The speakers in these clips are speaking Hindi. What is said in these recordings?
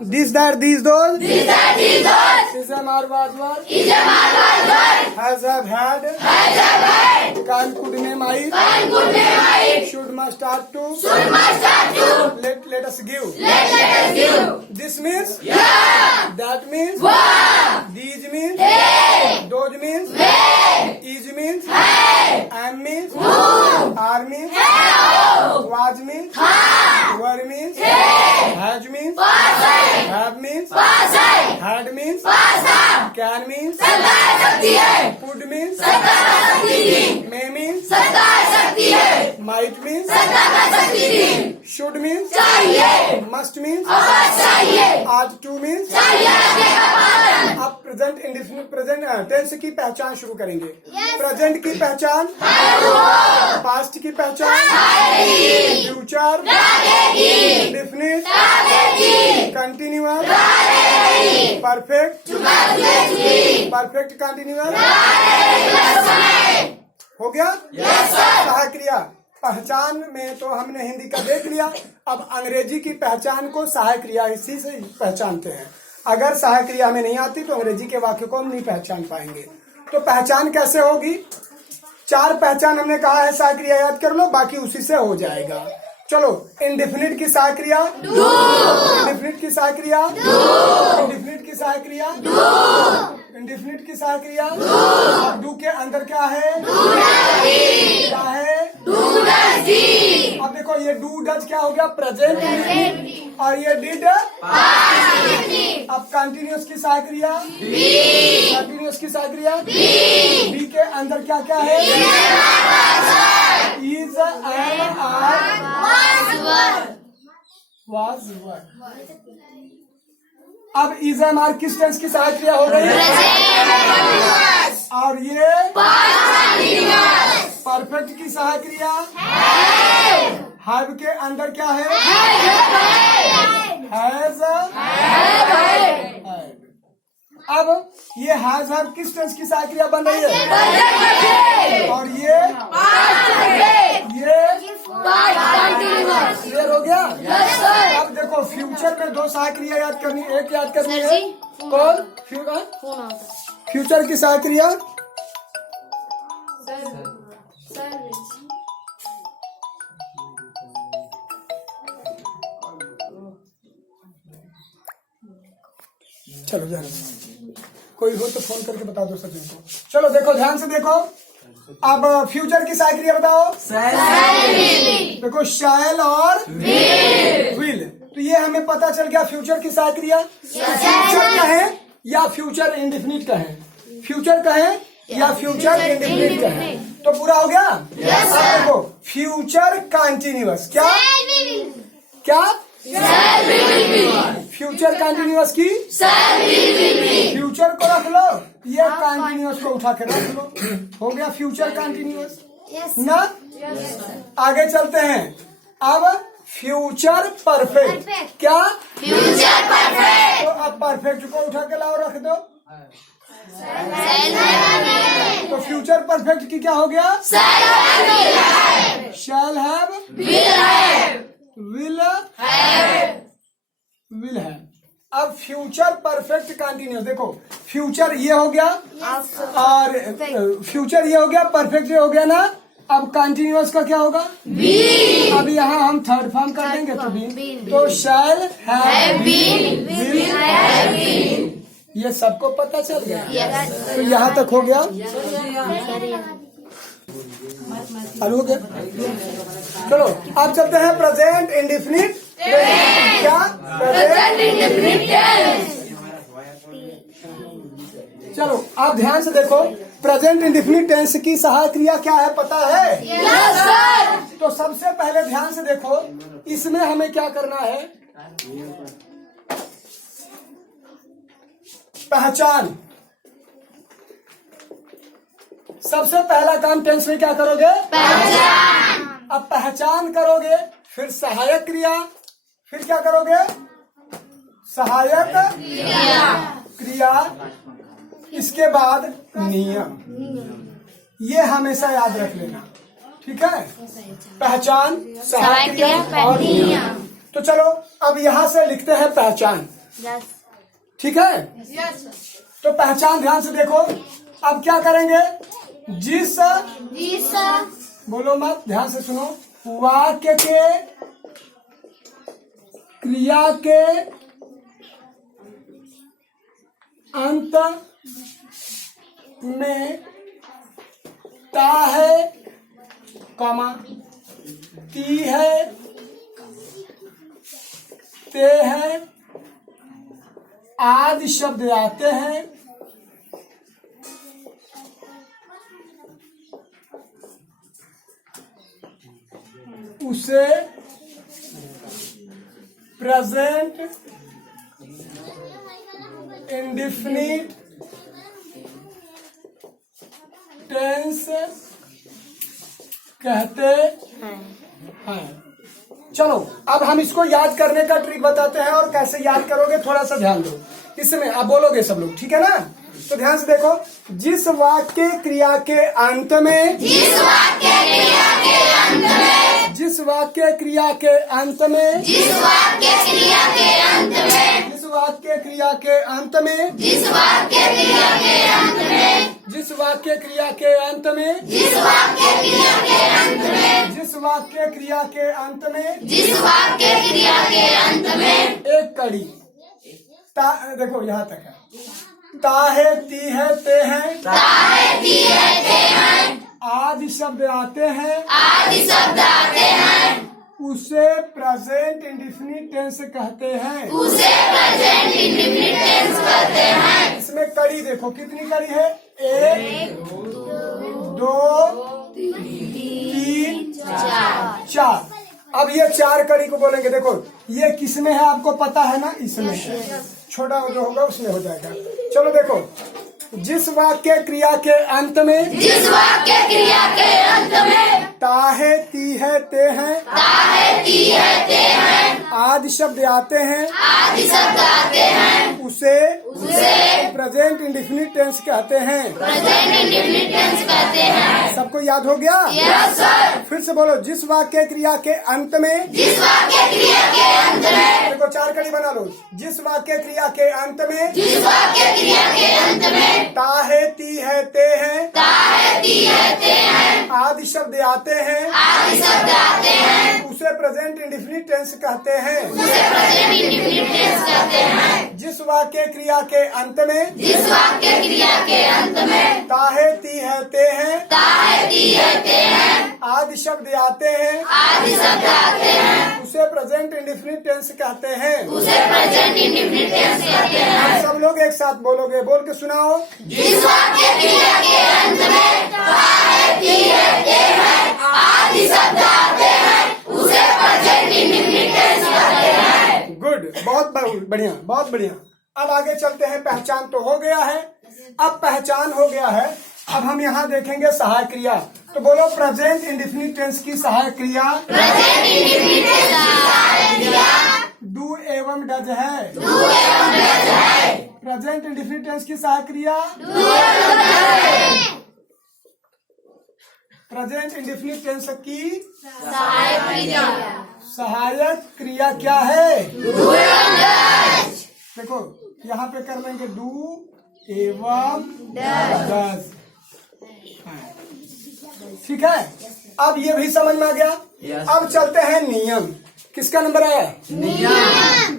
This, that, these, those. Is, am, are, was, were. Has, have, had. Can, could, may, might. Should, must, ought to. Let us give. This means. That means. These means. Those means. Is means. Am means. Are means. Was means. Were means. Has means. Have means. Had means. Can means. Could means. May means. Might means. Should means. Must means. ought to means. अब प्रेजेंट इंडेफिनिट प्रेजेंट टेंस की पहचान शुरू करेंगे। प्रेजेंट की पहचान, पास्ट की पहचान, future, indefinite, continuous, perfect, perfect continuous. हो गया? सहायक क्रिया पहचान में तो हमने हिंदी का देख लिया। अब अंग्रेजी की पहचान को सहायक क्रिया इसी से पहचानते हैं। अगर सहायक क्रिया हमें नहीं आती तो अंग्रेजी के वाक्य को हम नहीं पहचान पाएंगे। तो पहचान कैसे होगी? 4 पहचान हमने कहा है, सहायक क्रिया याद कर लो, बाकी उसी से हो जाएगा। चलो, इंडेफिनिट की सहायक क्रिया, इंडेफिनिट की सहायक क्रिया, इंडेफिनिट की सहायक क्रिया, इंडेफिनिट की सहायक क्रिया। डू के अंदर क्या है? क्या है? अब देखो, ये डू डज क्या हो गया? प्रेजेंट। और ये डिड। अब कंटिन्यूअस की सहायक क्रिया, कंटिन्यूअस की सहायक क्रिया। बी के अंदर क्या क्या है? इज, एम, आर, वाज, वर। अब इज, एम, आर किस टेंस की सहायक क्रिया हो गई? और ये परफेक्ट की सहायक क्रिया। हैव के अंदर क्या है? हैज। अब ये हैज हैव किस टेंस की सहायक क्रिया बन रही है? और ये क्लियर हो गया? अब देखो, फ्यूचर में 2 सहायक क्रिया याद करनी, एक याद करनी है। कौन? फ्यूचर की सहायक क्रिया चलो ध्यान से, कोई हो तो फोन करके बता दो सभी को। चलो देखो, ध्यान से देखो। अब फ्यूचर की सहायक क्रिया बताओ। देखो, शैल और विल। तो ये हमें पता चल गया फ्यूचर की सहायक क्रिया। फ्यूचर का है या फ्यूचर इंडेफिनिट का है? फ्यूचर का है या फ्यूचर इंडेफिनिट का है? तो पूरा हो गया। अब देखो, फ्यूचर कंटिन्यूअस क्या क्या? फ्यूचर कंटिन्यूअस की फ्यूचर को रख लो, ये कंटिन्यूअस को उठा के रख लो, हो गया फ्यूचर कंटिन्यूअस ना। आगे चलते हैं। अब फ्यूचर परफेक्ट क्या? Future perfect. तो अब परफेक्ट को उठा के लाओ, रख दो। तो फ्यूचर परफेक्ट की क्या हो गया? शैल हैव, विल है। अब फ्यूचर परफेक्ट कंटिन्यूअस, देखो फ्यूचर ये हो गया और फ्यूचर ये हो गया, परफेक्ट ये हो गया ना। अब कंटिन्यूअस का क्या होगा? अब यहाँ हम थर्ड फॉर्म कर देंगे तो बीन। तो shall have been, will have been. ये सबको पता चल गया। तो यहाँ तक हो गया। चालू हो गया। चलो अब चलते हैं प्रेजेंट इंडेफिनिट क्या? Present indefinite tense. चलो आप ध्यान से देखो, प्रेजेंट इंडेफिनिट टेंस की सहायक क्रिया क्या है पता है? Yes sir. तो सबसे पहले ध्यान से देखो, इसमें हमें क्या करना है? पहचान। सबसे पहला काम टेंस में क्या करोगे? पहचान। अब पहचान करोगे, फिर सहायक क्रिया, फिर क्या करोगे? सहायक क्रिया, इसके बाद नियम। ये हमेशा याद रख लेना, ठीक है? पहचान, सहायक क्रिया और नियम। तो चलो अब यहां से लिखते हैं पहचान। ठीक है, तो पहचान ध्यान से देखो। अब क्या करेंगे, जिस बोलो मत, ध्यान से सुनो, वाक्य के क्रिया के अंत में ता है, कॉमा, ती है, ते है, आदि शब्द आते हैं, उसे प्रेजेंट इंडेफिनिट टेंस कहते हैं। चलो अब हम इसको याद करने का ट्रिक बताते हैं, और कैसे याद करोगे थोड़ा सा ध्यान दो। इसमें आप बोलोगे सब लोग, ठीक है ना? तो ध्यान से देखो, जिस वाक्य क्रिया के अंत में, जिस वाक्य क्रिया के अंत में, जिस वाक्य क्रिया के अंत में, जिस वाक्य क्रिया के अंत में, जिस वाक्य क्रिया के अंत में, जिस वाक्य क्रिया के अंत में, जिस वाक्य क्रिया के अंत में, जिस वाक्य क्रिया के अंत में, जिस वाक्य क्रिया के अंत में, जिस वाक्य क्रिया के अंत में एक कड़ी, देखो यहाँ तक है, ता है, ती है, ते हैं, ता है, ती है, ते हैं, आदि शब्द आते हैं, आदि शब्द आते हैं, उसे प्रेजेंट इंडेफिनिट टेंस कहते हैं, उसे प्रेजेंट इंडेफिनिट टेंस कहते हैं। इसमें कड़ी देखो कितनी कड़ी है, 1 2 3 4। अब ये 4 कड़ी को बोलेंगे। देखो ये किसमें है आपको पता है ना, इसमें है, छोटा जो होगा उसमें हो जाएगा। चलो देखो, जिस वाक्य क्रिया के अंत में, जिस वाक्य क्रिया के अंत में ता है, ती है, ते हैं, ता है, ती है, ते हैं, आदि शब्द आते हैं, आदि शब्द आते हैं, उसे प्रेजेंट इंडेफिनिट टेंस कहते हैं, प्रेजेंट इंडेफिनिट टेंस कहते हैं। सबको याद हो गया? Yes sir. फिर से बोलो, जिस वाक्य क्रिया के अंत में, जिस वाक्य क्रिया के अंत में, देखो 4 कड़ी बना लो, जिस वाक्य क्रिया के अंत में, जिस वाक्य क्रिया के अंत में ता है, ती है, ते हैं, ता है, ती है, ते हैं, आदि शब्द आते हैं, आदि शब्द आते हैं, उसे प्रेजेंट इंडेफिनिट टेंस कहते हैं, उसे प्रेजेंट इंडेफिनिट टेंस कहते हैं। जिस वाक्य क्रिया के अंत में, जिस वाक्य क्रिया के अंत में ता है, ती है, ते हैं, ता है, ती है, ते हैं, आदि शब्द आते हैं, आदि शब्द आते हैं, उसे प्रेजेंट इंडेफिनिट टेंस कहते हैं, उसे प्रेजेंट इंडेफिनिट टेंस कहते हैं। सब लोग एक साथ बोलोगे, बोल के सुनाओ। जिस वाक्य क्रिया के अंत में ता है, ती है, ते हैं, आदि शब्द आते हैं, उसे प्रेजेंट इंडेफिनिट टेंस कहते हैं। गुड, बहुत बढ़िया, बहुत बढ़िया। अब आगे चलते हैं। पहचान तो हो गया है, अब पहचान हो गया है, अब हम यहाँ देखेंगे सहायक क्रिया। तो बोलो, प्रेजेंट इंडेफिनिट टेंस की सहायक क्रिया, प्रेजेंट इंडेफिनिट टेंस की सहायक क्रिया डू एवं डज है, डू एवं डज है। प्रेजेंट इंडेफिनिट टेंस की सहायक क्रिया डू एवं डज है। प्रेजेंट इंडेफिनिट टेंस की सहायक क्रिया, सहायक क्रिया क्या है? डू एवं डज। देखो यहाँ पे कर लेंगे डू एवं डज, ठीक है। अब ये भी समझ में आ गया। अब चलते हैं नियम। किसका नंबर आया? नियम।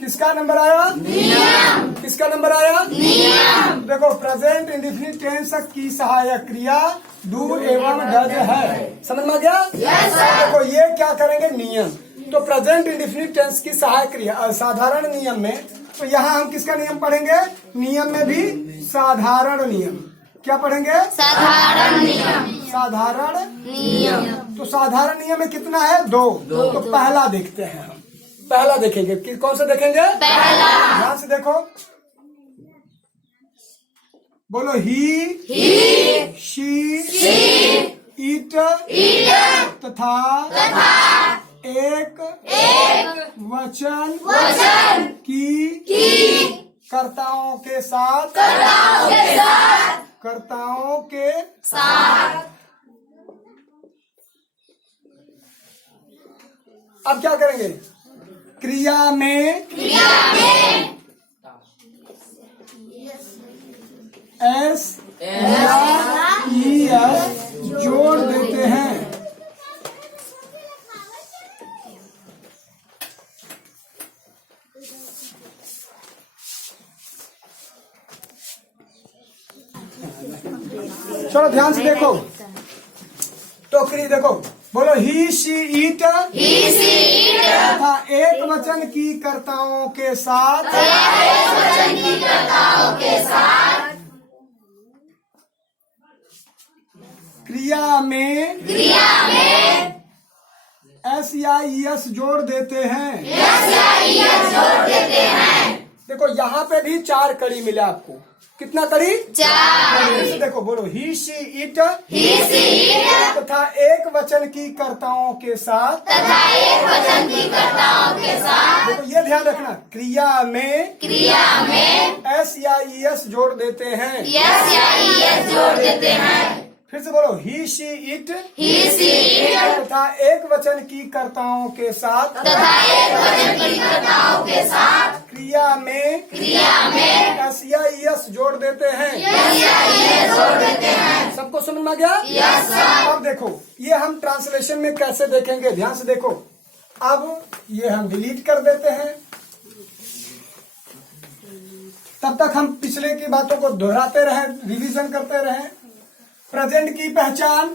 किसका नंबर आया? नियम। किसका नंबर आया? नियम। देखो, प्रेजेंट इंडेफिनिट टेंस की सहायक क्रिया डू एवं डज है। समझ में आ गया? Yes sir. देखो ये क्या करेंगे, नियम। तो प्रेजेंट इंडेफिनिट टेंस की सहायक क्रिया साधारण नियम में, तो यहाँ हम किसका नियम पढ़ेंगे? नियम में भी साधारण नियम। क्या पढ़ेंगे? साधारण नियम। साधारण नियम। तो साधारण नियम में कितना है? 2। तो पहला देखते हैं हम, पहला देखेंगे। कौन सा देखेंगे? पहला। ध्यान से देखो, बोलो, ही, शी, ईट, तथा एक वचन की कर्ताओं के साथ अब क्या करेंगे? क्रिया में एस या ई एस जोड़ देते हैं। चलो ध्यान से देखो, तो देखो, बोलो ही शी ईट तथा एक वचन की कर्ताओं के साथ क्रिया में एस या ई एस जोड़ देते हैं। देखो यहाँ पे भी 4 कड़ी मिला आपको। कितना कड़ी? 4। देखो, बोलो ही शी इट तथा एक वचन की कर्ताओं के साथ देखो ये ध्यान रखना, क्रिया में एस या ई एस जोड़ देते हैं। फिर से बोलो, ही शी इट तथा एक वचन की कर्ताओं के साथ क्रिया में एस या ई एस जोड़ देते हैं। सबको समझ में आ गया? अब देखो ये हम ट्रांसलेशन में कैसे देखेंगे, ध्यान से देखो। अब ये हम डिलीट कर देते हैं, तब तक हम पिछले की बातों को दोहराते रहें, रिवीजन करते रहें। प्रेजेंट की पहचान,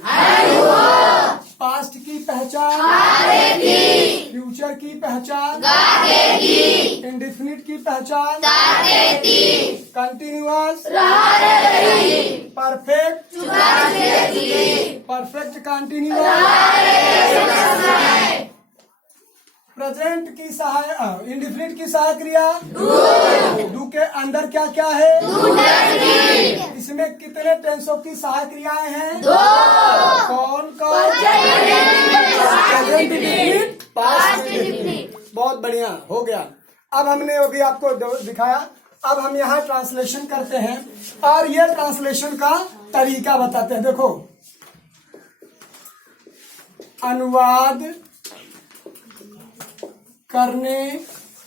पास्ट की पहचान, फ्यूचर की पहचान, इंडेफिनिट की पहचान, continuous, perfect, perfect continuous, present की सहायक, इंडेफिनिट की सहायक क्रिया, डू के अंदर क्या क्या है, इसमें कितने टेंसों की सहायक क्रियाएं हैं? 2। कौन कौन? Present, indefinite, past, indefinite. बहुत बढ़िया, हो गया। अब हमने अभी आपको दिखाया, अब हम यहाँ ट्रांसलेशन करते हैं और ये ट्रांसलेशन का तरीका बताते हैं। देखो, अनुवाद करने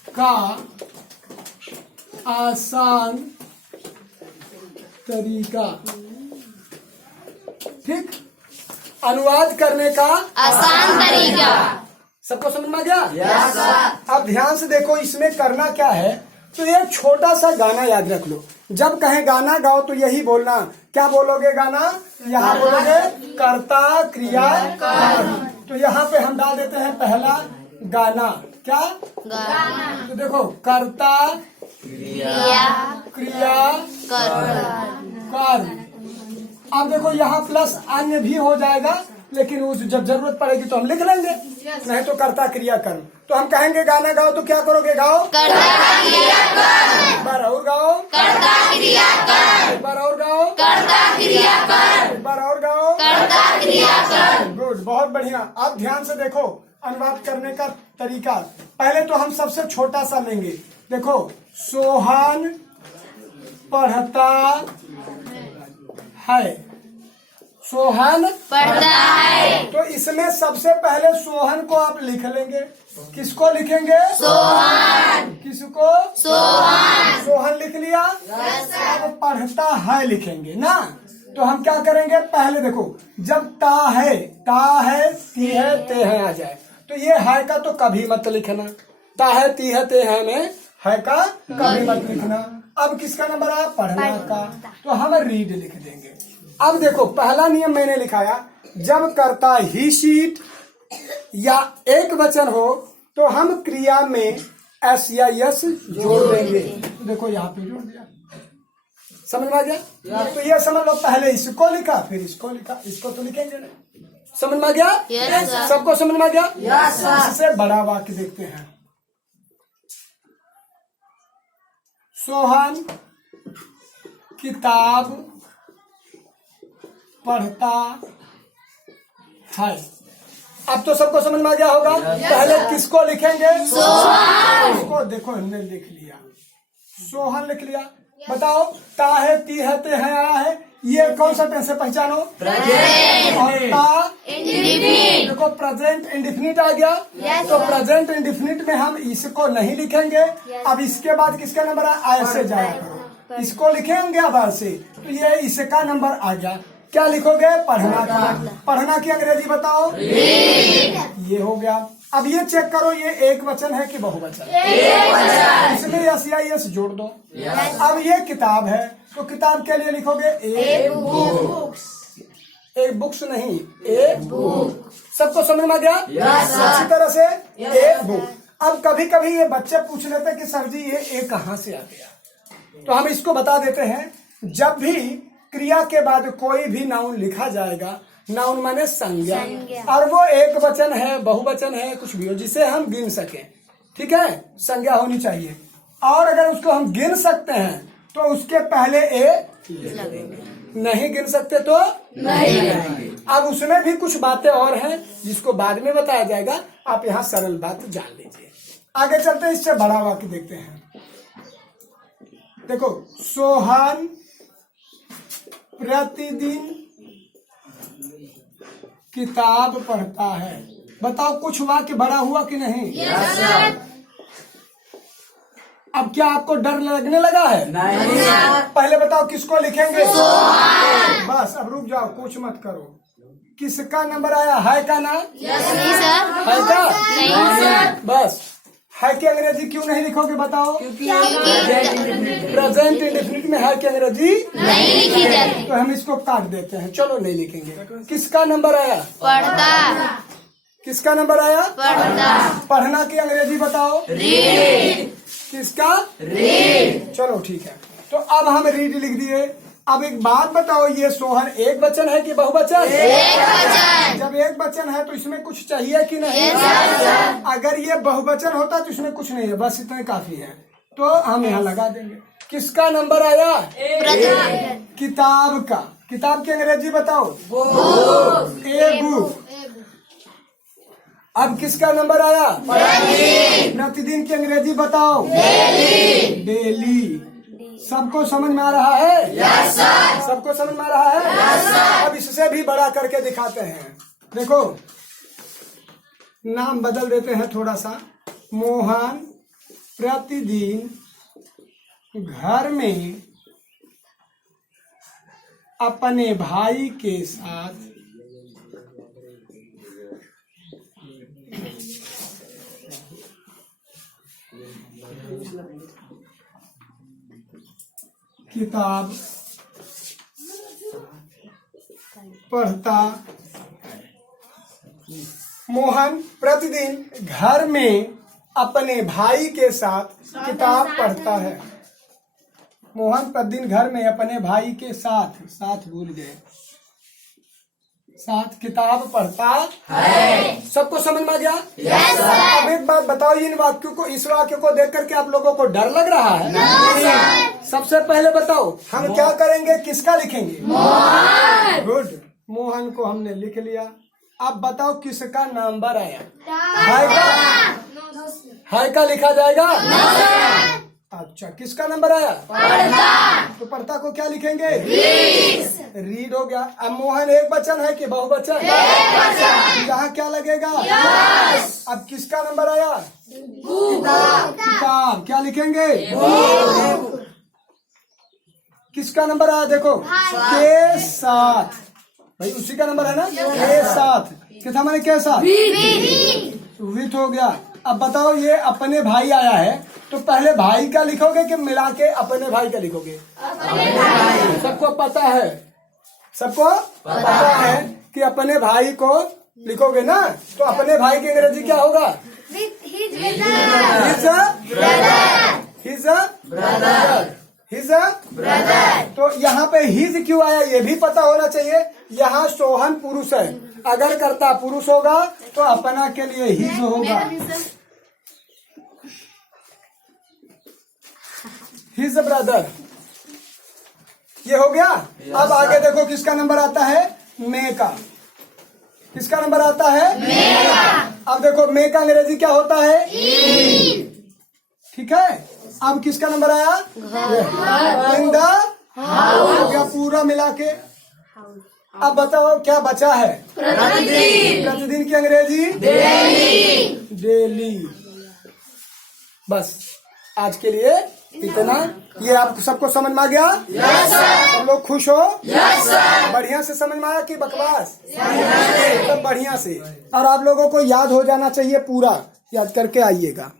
का आसान तरीका। ठीक, अनुवाद करने का आसान तरीका। सबको समझ में आ गया? yes, sir। अब ध्यान से देखो, इसमें करना क्या है, तो ये छोटा सा गाना याद रख लो। जब कहें गाना गाओ तो यही बोलना। क्या बोलोगे? गाना। यहाँ बोलोगे कर्ता क्रिया कर्म। तो यहाँ पे हम डाल देते हैं पहला गाना। क्या? गाना। तो देखो, कर्ता क्रिया कर्म। अब देखो यहाँ प्लस अन्य भी हो जाएगा, लेकिन उस जब जरूरत पड़ेगी तो हम लिख लेंगे, नहीं तो कर्ता क्रिया कर्म। तो हम कहेंगे गाना गाओ तो क्या करोगे? गाओ कर्ता क्रिया कर्म। एक बार और गाओ कर्ता क्रिया कर्म। एक बार और गाओ कर्ता क्रिया कर्म। एक बार और गाओ कर्ता क्रिया कर्म। गुड, बहुत बढ़िया। अब ध्यान से देखो अनुवाद करने का तरीका। पहले तो हम सबसे छोटा सा लेंगे। देखो, सोहन पढ़ता है। सोहन पढ़ता है। तो इसमें सबसे पहले सोहन को आप लिख लेंगे। किसको लिखेंगे? सोहन। किसको? सोहन। सोहन लिख लिया। अब पढ़ता है लिखेंगे ना। तो हम क्या करेंगे? पहले देखो, जब ता है ती है ते है आ जाए तो ये है का तो कभी मत लिखना। ता है ती है ते है में है का कभी मत लिखना। अब किसका नंबर आया? पढ़ना का। तो हम रीड लिख देंगे। अब देखो, पहला नियम मैंने लिखाया, जब कर्ता ही शीट या एक वचन हो तो हम क्रिया में एस या यस जोड़ देंगे। तो देखो यहाँ पे जोड़ दिया। समझ में आ गया? तो ये समझ लो, पहले इसको लिखा फिर इसको लिखा, इसको तो लिखेंगे नहीं। समझ में आ गया? Yes, sir। सबको समझ में आ गया? Yes, sir। इससे बड़ा वाक्य देखते हैं। सोहन किताब पढ़ता है। अब तो सबको समझ में आ गया होगा। पहले किसको लिखेंगे? सोहन। इसको देखो हमने लिख लिया। सोहन लिख लिया। बताओ ता है, ती है, ते है, आया है, ये कौन सा टेंस है पहचानो? और ता इंडिफिनिट। देखो प्रेजेंट इंडिफिनिट आ गया। तो प्रेजेंट इंडिफिनिट में हम इसको नहीं लिखेंगे। अब इसके बाद किसका नंबर है? ऐसे जाया करो, इसको लिखेंगे अब ऐसे, तो ये इसका नंबर आ गया। क्या लिखोगे? पढ़ना का। पढ़ना की अंग्रेजी बताओ? ये हो गया। अब ये चेक करो, ये एक वचन है कि बहुवचन? इसमें यस या यस जोड़ दो। अब ये किताब है, तो किताब के लिए लिखोगे ए बुक्स। एक बुक्स नहीं, ए बुक। सबको समझ में आ गया? अच्छी तरह से ए बुक। अब कभी कभी ये बच्चे पूछ लेते कि सर जी ये ए कहाँ से आ गया, तो हम इसको बता देते हैं। जब भी क्रिया के बाद कोई भी नाउन लिखा जाएगा, नाउन माने संज्ञा, और वो एक वचन है, बहुवचन है, कुछ भी हो जिसे हम गिन सकें, ठीक है, संज्ञा होनी चाहिए। और अगर उसको हम गिन सकते हैं तो उसके पहले ए नहीं गिन सकते तो नहीं। अब उसमें भी कुछ बातें और हैं जिसको बाद में बताया जाएगा। आप यहाँ सरल बात जान लीजिए। आगे चलते हैं, इससे बड़ा वाक्य देखते हैं। देखो, सोहन प्रतिदिन किताब पढ़ता है। बताओ कुछ वाक्य बड़ा हुआ कि नहीं? अब क्या आपको डर लगने लगा है? नहीं। पहले बताओ किसको लिखेंगे? बस अब रुक जाओ, कुछ मत करो। किसका नंबर आया? है का ना? नहीं सर। है का? नहीं सर। बस है की अंग्रेजी क्यों नहीं लिखोगे बताओ? प्रेजेंट इंडेफिनिट में है की अंग्रेजी नहीं लिखी जाती। तो हम इसको काट देते हैं, चलो नहीं लिखेंगे। किसका नंबर आया? पढ़ता। किसका नंबर आया? पढ़ता। पढ़ना की अंग्रेजी बताओ? रीड। किसका? रीड। चलो ठीक है, तो अब हम रीड लिख दिए। अब एक बात बताओ, ये सोहन एक वचन है कि बहुवचन? एक वचन। जब एक वचन है तो इसमें कुछ चाहिए कि नहीं? Yes, अगर ये बहुवचन होता तो इसमें कुछ नहीं है, बस इतना काफी है, तो हम यहाँ लगा देंगे। किसका नंबर आया? किताब का। किताब की अंग्रेजी बताओ? A book. अब किसका नंबर आया? प्रतिदिन की अंग्रेजी बताओ? डेली। सबको समझ में आ रहा है? Yes, sir. सबको समझ में आ रहा है? Yes, sir. अब इससे भी बड़ा करके दिखाते हैं। देखो, नाम बदल देते हैं थोड़ा सा। मोहन प्रतिदिन घर में अपने भाई के साथ किताब पढ़ता। मोहन प्रतिदिन घर में अपने भाई के साथ किताब पढ़ता है। मोहन प्रतिदिन घर में अपने भाई के साथ भूल गए, साथ किताब पढ़ता है। सबको समझ में आ गया? Yes, sir. अब एक बात बताओ, इन वाक्यों को, इस वाक्य को देख करके आप लोगों को डर लग रहा है? No, सबसे पहले बताओ हम क्या करेंगे, किसका लिखेंगे? मोहन। गुड, मोहन को हमने लिख लिया। अब बताओ किसका नंबर आया? है का? है का लिखा जाएगा? अच्छा, किसका नंबर आया? तो पढ़ता को क्या लिखेंगे? रीड हो गया। अब मोहन एक वचन है कि बहुवचन? यहाँ क्या लगेगा? अब किसका नंबर आया? किताब। क्या लिखेंगे? किसका नंबर आया? देखो, के साथ। भाई उसी का नंबर है ना? के साथ। कितना मैंने के साथ? विथ हो गया। अब बताओ, ये अपने भाई आया है, तो पहले भाई का लिखोगे कि मिला के अपने भाई का लिखोगे? सबको पता है, सबको पता है कि अपने भाई को लिखोगे ना, तो अपने भाई की अंग्रेजी क्या होगा? His brother. तो यहाँ पे हिज क्यों आया ये भी पता होना चाहिए। यहाँ सोहन पुरुष है, अगर कर्ता पुरुष होगा तो अपना के लिए हिज होगा। हिज ब्रदर, ये हो गया। अब आगे देखो किसका नंबर आता है? मे का। किसका नंबर आता है? मे का। अब देखो मे का अंग्रेजी क्या होता है? ठीक है। अब किसका नंबर आया? इन द हो गया पूरा मिला के। अब बताओ क्या बचा है? प्रतिदिन। प्रतिदिन की अंग्रेजी डेली। बस आज के लिए इतना। ये आपको सबको समझ में आ गया? सब लोग खुश हो? बढ़िया से समझ में आया कि बकवास? एकदम बढ़िया से। और आप लोगों को याद हो जाना चाहिए, पूरा याद करके आइएगा।